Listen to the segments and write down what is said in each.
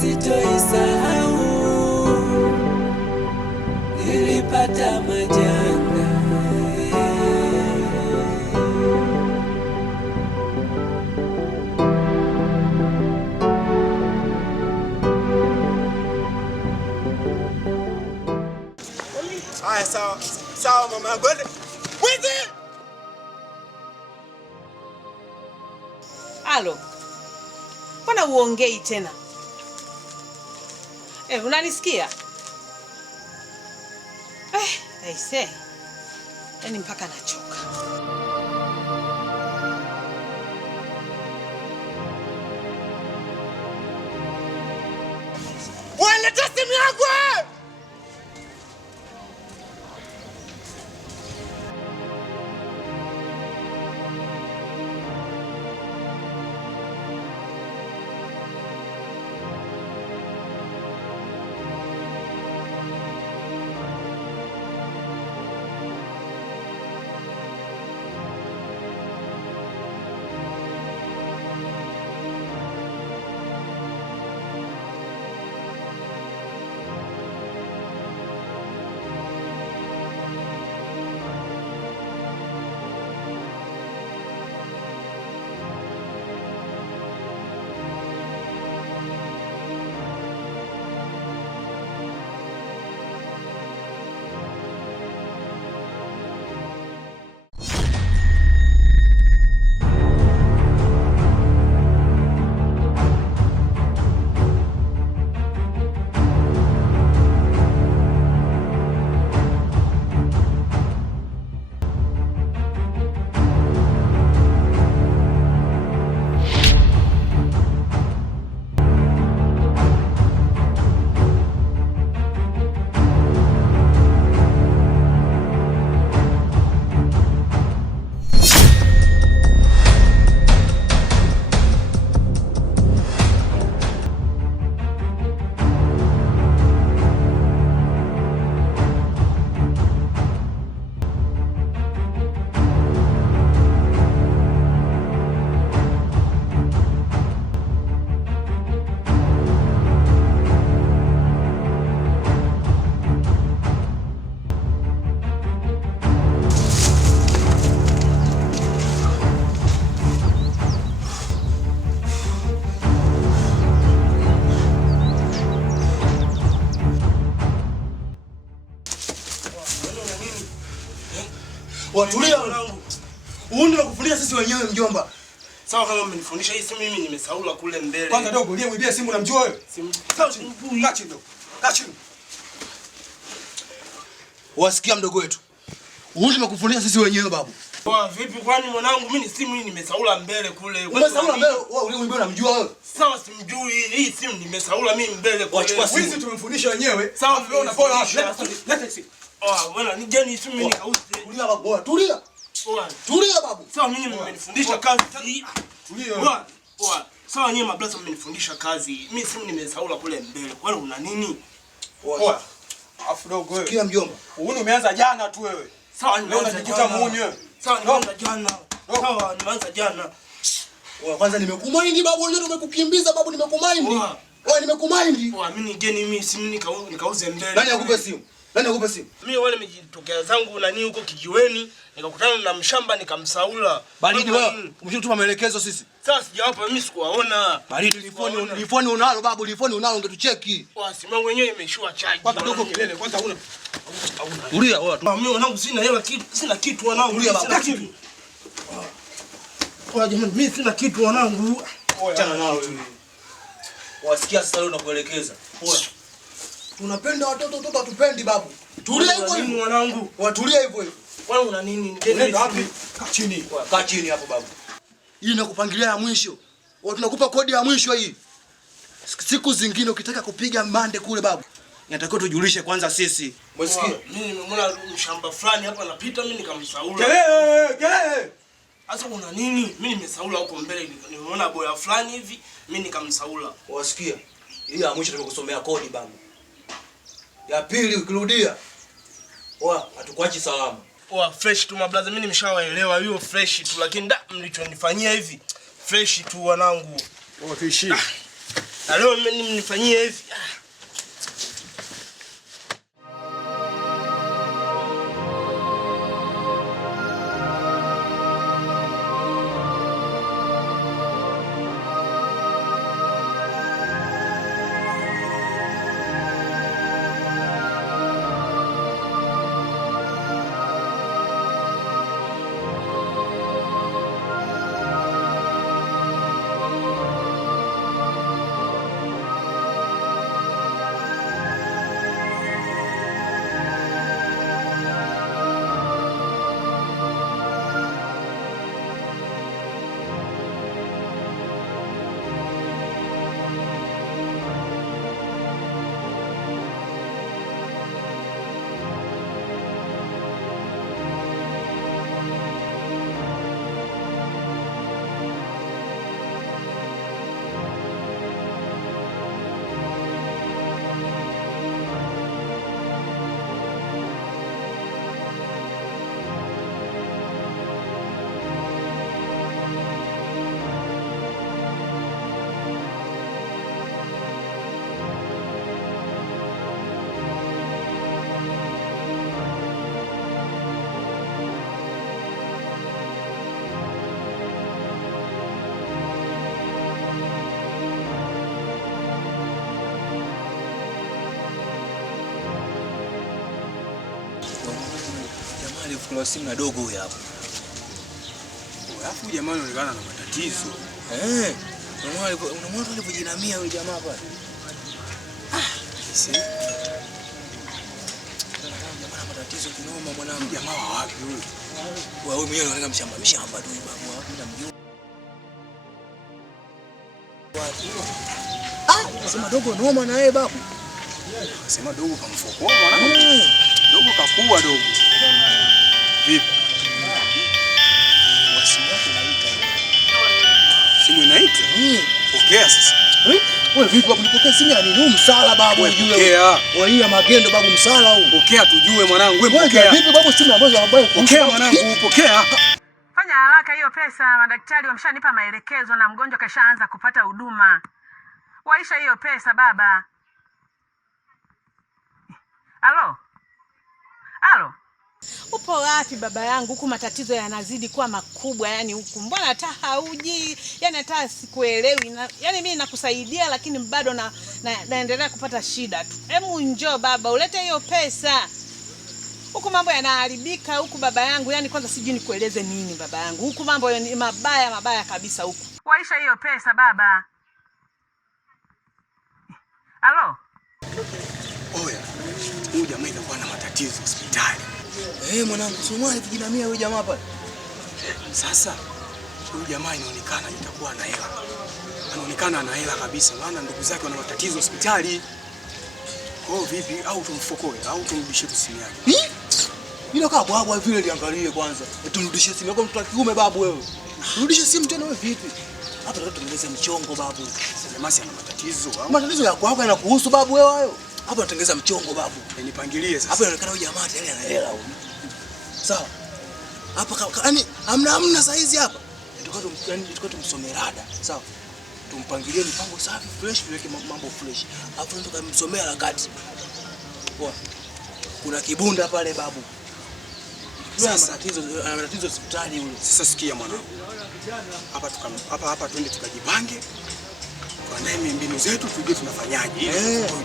sitoisahau, nilipata majanga. Haya, sawa mama yangu. Wizi! Halo. Mbona uongei tena? Unanisikia? Aisee. Yaani mpaka nachoka. Wanaleta simu yangu! Watulia wanangu. Uuni wakufulia sisi wenyewe mjomba. Sawa kama mmenifundisha hii simu mimi nimesaula kule mbele. Kwanza dogo uliyemwibia simu unamjua wewe? Simu. Sawa chini. Kaa chini dogo. Kaa chini. Wasikia mdogo wetu. Uuni wakufulia sisi wenyewe babu. Poa vipi kwani mwanangu mimi simu hii nimesaula mbele kule. Umesaula mbele? Wewe uliyemwibia unamjua wewe? Sawa simjui hii simu nimesaula mimi mbele kule. Wachukua simu. Wizi tumemfundisha wenyewe. Sawa wewe unapola wapi? Leta simu. Bwana ni jeni simu mimi nikauze. Tulia babu. Tulia. Tulia babu. Sawa mimi mmenifundisha kazi. Tulia. Poa. Sawa nyinyi mabrasa mmenifundisha kazi. Mimi simu nimesaula kule mbele. Kwani una nini? Poa. Afu dogo wewe. Sikia mjomba. Uuni umeanza jana tu wewe. Sawa nimeanza jana. Muuni wewe. Sawa nimeanza jana. Sawa nimeanza jana. Kwanza nimekumaindi babu, leo tumekukimbiza babu, nimekumaindi. Wewe nimekumaindi. Mimi nigeni mimi simu nikauze mbele. Nani akupe simu? Nani akupe simu? Mimi wale nimejitokea zangu nani huko kijiweni, nikakutana na mshamba nikamsaula. Baridi wewe, umeshatuma maelekezo sisi. Sasa sijawapa mimi sikuwaona. Baridi lifoni unalo babu, lifoni unalo ungetucheki. Simu wenyewe imeshua charge. Kwanza dogo kelele, kwanza huna. Tulia wewe. Mimi wanangu sina hela kitu, sina kitu wanangu. Tulia babu. Jamani mimi sina kitu wanangu. Achana nao wewe. Wasikia sasa leo nakuelekeza. Poa. Tunapenda watoto hatupendi babu. Tulia hivyo hivyo wanangu. Watulia hivyo hivyo. Wewe una nini? Nenda wapi? Kaa chini. Kaa chini hapo babu. Hii nakupangilia ya mwisho. Tunakupa kodi ya mwisho hii. Siku zingine ukitaka kupiga mande kule babu, inatakiwa tujulishe kwanza sisi. Umesikia? Mimi nimemwona mshamba fulani hapa anapita mimi nikamsaula. Kelele. Sasa una nini? Mimi nimesaula huko mbele nimeona boya fulani hivi, mimi nikamsaula. Wasikia? Hii ya mwisho tumekusomea kodi babu. Ya pili ukirudia, hatukuachi salama. Fresh tu mablaza, mimi nimeshawaelewa hiyo fresh tu, lakini mlichonifanyia hivi fresh tu wanangu. Tuishie. Leo mnifanyie hivi. Kuna simu dogo huyu hapo. Alafu jamaa anaonekana na matatizo. Unamwona alipojinamia yule jamaa pale. Si. Jamaa matatizo kinoma mwanangu. Jamaa wapi huyu? Wewe mwenyewe unaona mshamba tu babu wapi namjua. Sema dogo noma na yeye babu. Sema dogo kamfoko mwanangu. Dogo kakua dogo. Vipi? Simu yako inaita. Simu inaita? Pokea sasa. Wewe vipi babu nipokea simu ya nini? Msala babu ujue. Pokea. Wewe magendo babu msala huu. Pokea tujue mwanangu. Wewe pokea. Vipi babu simu ambazo ambaye pokea mwanangu, pokea. Fanya haraka hiyo pesa, madaktari wameshanipa maelekezo na mgonjwa kashaanza kupata huduma. Waisha hiyo pesa baba. Halo? Halo? Upo wapi baba yangu? Huku matatizo yanazidi kuwa makubwa yani huku. Mbona hata hauji? Yani hata sikuelewi. Yani mimi nakusaidia lakini bado naendelea kupata shida tu. Hebu njoo baba, ulete hiyo pesa. Huku mambo yanaharibika huku baba yangu. Yani kwanza sijui nikueleze nini baba yangu. Huku mambo ni mabaya kabisa huku. Waisha hiyo pesa baba. Halo? Oya. Huyu jamaa anakuwa na matatizo hospitali. Mwanangu, sio alijinamia huyu jamaa pale. Sasa huyu jamaa inaonekana itakuwa na hela. Anaonekana ana hela kabisa, maana ndugu zake wana matatizo hospitali. Kwa hiyo vipi au tumfokoe au tumrudishie simu yake? Bila kaa bwagwa vile liangalie kwanza. Tumrudishie simu yako mtu wa kiume babu wewe. Rudisha simu tena wewe vipi? Hapa nataka tutengeneze mchongo babu. Jamaa si ana matatizo au? Matatizo yako hapa yanakuhusu babu wewe hayo. Hapa tunatengeneza mchongo babu. Nipangilie sasa. Hapa inaonekana huyu jamaa tayari ana hela huyu. Sawa. Hapa yani hamna saizi hapa. Tukao tumsomee rada. Sawa. Tumpangilie mipango safi fresh, tuweke mambo fresh. Hapo ndo tukamsomea harakati. Poa. Kuna kibunda pale babu. Sasa matatizo hospitali yule. Sasa sikia mwanangu. Hapa twende tukajipange. Tuandae mbinu zetu tujue tunafanyaje.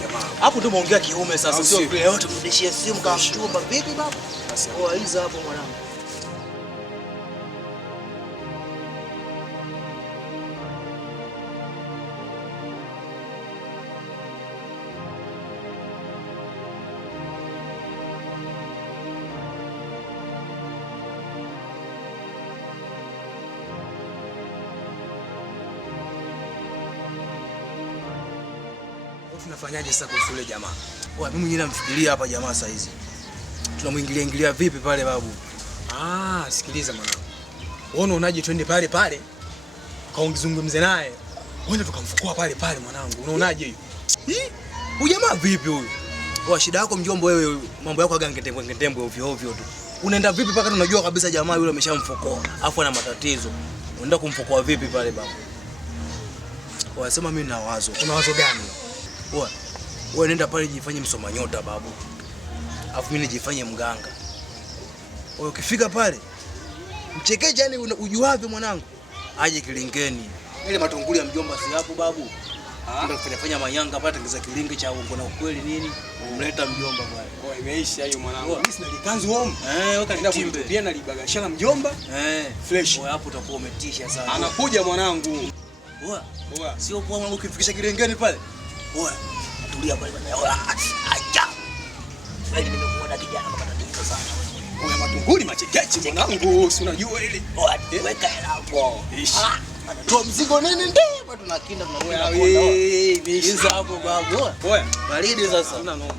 Jamaa. Hapo ndio muongea kiume sasa, sio vile yote mrudishie simu kama mchumba vipi babu? Basi hizo hapo mwanangu. Tunafanyaje sasa kwa yule jamaa? Mimi mwenyewe namfikiria hapa jamaa saa hizi. Tunamuingilia vipi pale babu? Sikiliza mwanangu. Wewe unaonaje twende pale? Kaongezungumze naye. Wewe tukamfukua pale mwanangu. Unaonaje hiyo? Huyu jamaa vipi huyu? Shida yako mjombo wewe, mambo yako gangetembwe ovyo tu. Unaenda vipi paka tunajua kabisa jamaa yule ameshamfukoa, afu ana matatizo. Unaenda kumfukoa vipi pale babu? Wasema mimi na wazo. Una wazo gani? Wewe nenda pale jifanye msoma nyota babu. Alafu mimi nijifanye mganga. Wewe ukifika pale mchekeje, yani ujuavyo mwanangu? Aje kilingeni. Ile matunguli ya mjomba si hapo babu. Ndio kufanya manyanga pale tengeza kilingi cha uongo na ukweli nini? Umleta mjomba pale. Kwa imeisha hiyo mwanangu. Mimi sina likanzu home. Weka timbe. Pia na libagashana mjomba. Fresh. Wewe hapo utakuwa umetisha sana. Anakuja mwanangu. Sio kwa mwanangu ukifikisha kilingeni pale. Tulia pale bwana. Acha. Wewe nimekuona kijana kama tatizo sana. Wewe matunguli machekeche mwanangu, si unajua ile. Weka hela hapo. Toa mzigo nini ndio? Bado tunakinda tunakwenda. Imeisha hapo babu. Baridi sasa. Una noma.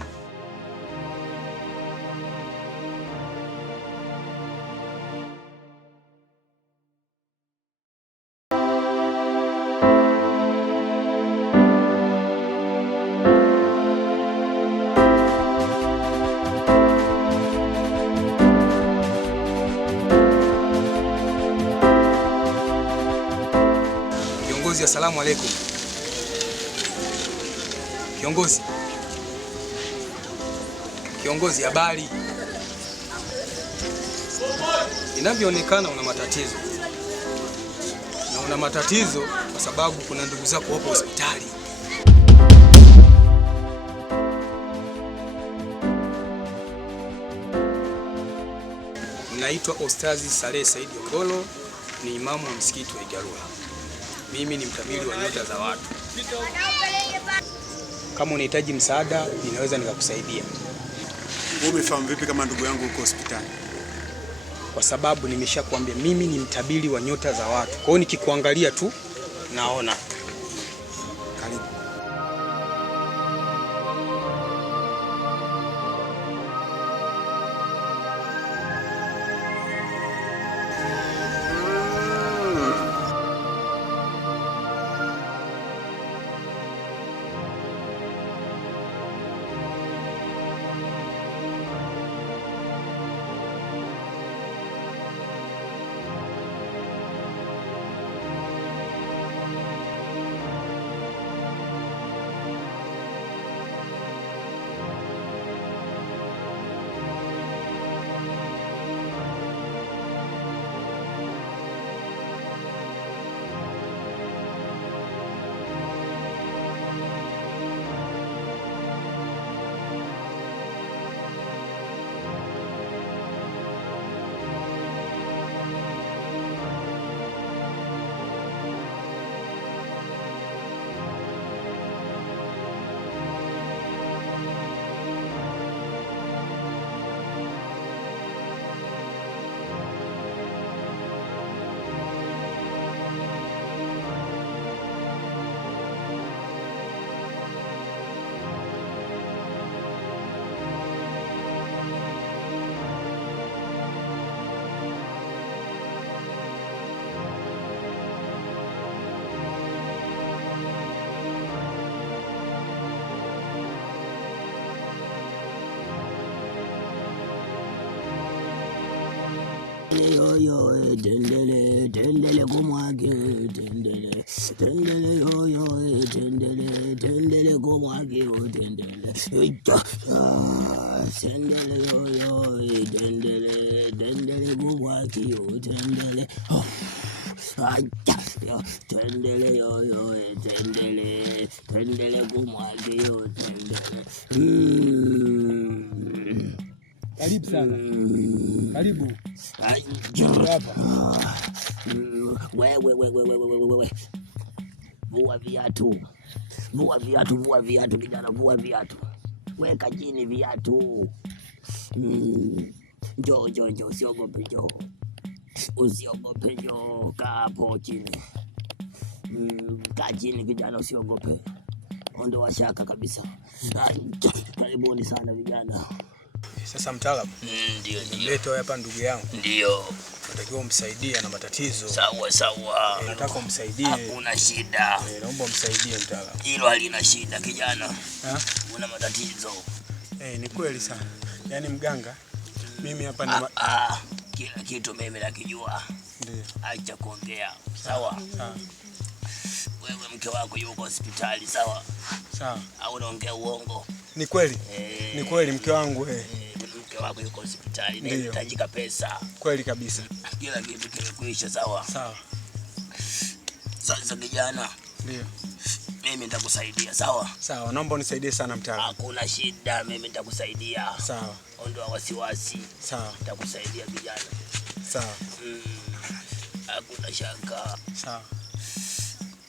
Asalamu alaykum. Kiongozi, habari? Inavyoonekana una matatizo. Na una matatizo kwa sababu kuna ndugu zako hapo hospitali. Naitwa Ustazi Saleh Said Ongolo, ni imamu wa msikiti wa Igalula. Mimi ni mtabiri wa nyota za watu. Kama unahitaji msaada, ninaweza nikakusaidia. Wewe umefahamu vipi kama ndugu yangu uko hospitali? Kwa sababu nimeshakwambia mimi ni mtabiri wa nyota za watu. Kwa hiyo nikikuangalia tu naona. Karibu. Tendele kumwake, tendele yo tendele kumwake, tendele yo tendele kumwake, tendele tendele yo tendele kumwake, tendele. Karibu sana. Karibu. Hapa. Wewe. Vua viatu kijana, vua viatu. Weka chini viatu. Njoo, usiogope, njoo. Kaa hapo chini. Kaa chini kijana, usiogope. Ondoa shaka kabisa. Karibuni sana vijana. Sasa mtaalamu, ndio. Nimeleta hapa ndugu yangu. Ndio. Natakiwa umsaidie na matatizo. Sawa. Nataka umsaidie. Hakuna shida. Naomba umsaidie mtaalamu. Hilo halina shida kijana. Una matatizo. Ni kweli sana. Yaani mganga, mimi hapa ni kila kitu mimi nakijua. Ndio. Acha kuongea. Sawa. Wewe mke wako yuko hospitali, sawa? Sawa. Au unaongea uongo? Ni kweli. Ni kweli mke wangu Mke wako yuko hospitali na inahitajika pesa. Kweli kabisa. Kila kitu kimekwisha, sawa? Sawa. Sasa kijana. Ndio. Mimi nitakusaidia, sawa? Sawa, naomba unisaidie sana mtaalamu. Hakuna shida, mimi nitakusaidia. Sawa. Ondoa wasiwasi. Sawa. Nitakusaidia kijana. Sawa. Hakuna shaka. Sawa.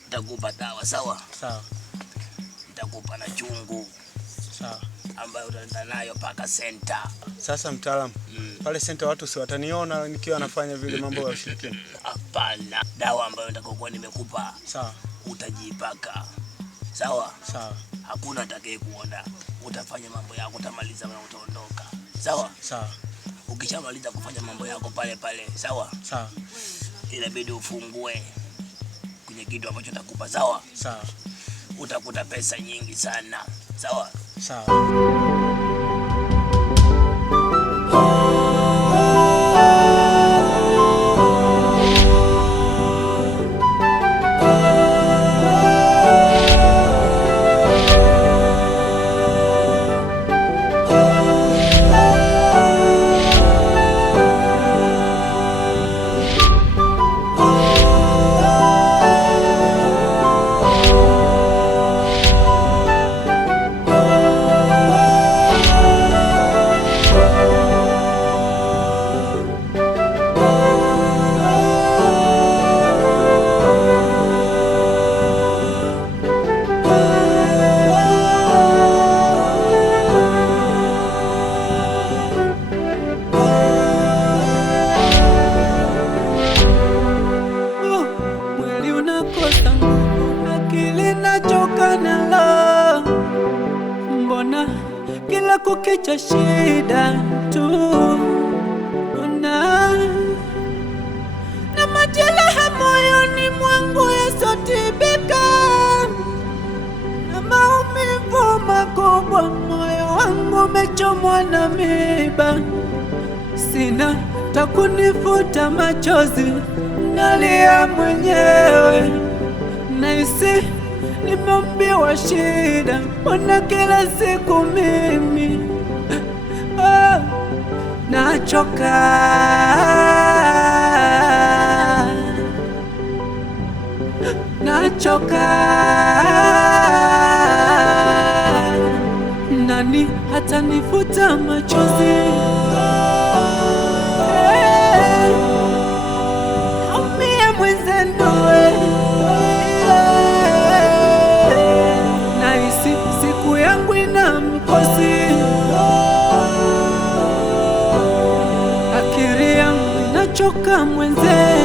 Nitakupa dawa, sawa? Sawa. Nitakupa na chungu. Sawa. Ambayo utaenda nayo paka center. Sasa mtaalamu, pale center watu si wataniona nikiwa nafanya vile mambo ya ushirikina? Hapana. Dawa ambayo nitakokuwa nimekupa. Sawa. Utajipaka. Sawa? Sawa. Hakuna atakaye kuona. Utafanya mambo yako, utamaliza na utaondoka. Sawa? Sawa. Ukishamaliza kufanya mambo yako pale pale, sawa? Sawa. Inabidi ufungue kwenye kitu ambacho nitakupa, sawa? Sawa. Utakuta pesa nyingi sana. Sawa? Sawa. Kila kukicha shida tu, na majeraha moyoni mwangu yasotibika, na maumivu makubwa, moyo wangu umechomwa na miba. Sina takunifuta machozi, nalia mwenyewe, nahisi nimeumbiwa shida, mbona kila siku mimi nachoka, nani hata nifuta machozi? Umia mwenzenu, nahisi siku yangu ina mikosi, akili yangu inachoka mwenzenu.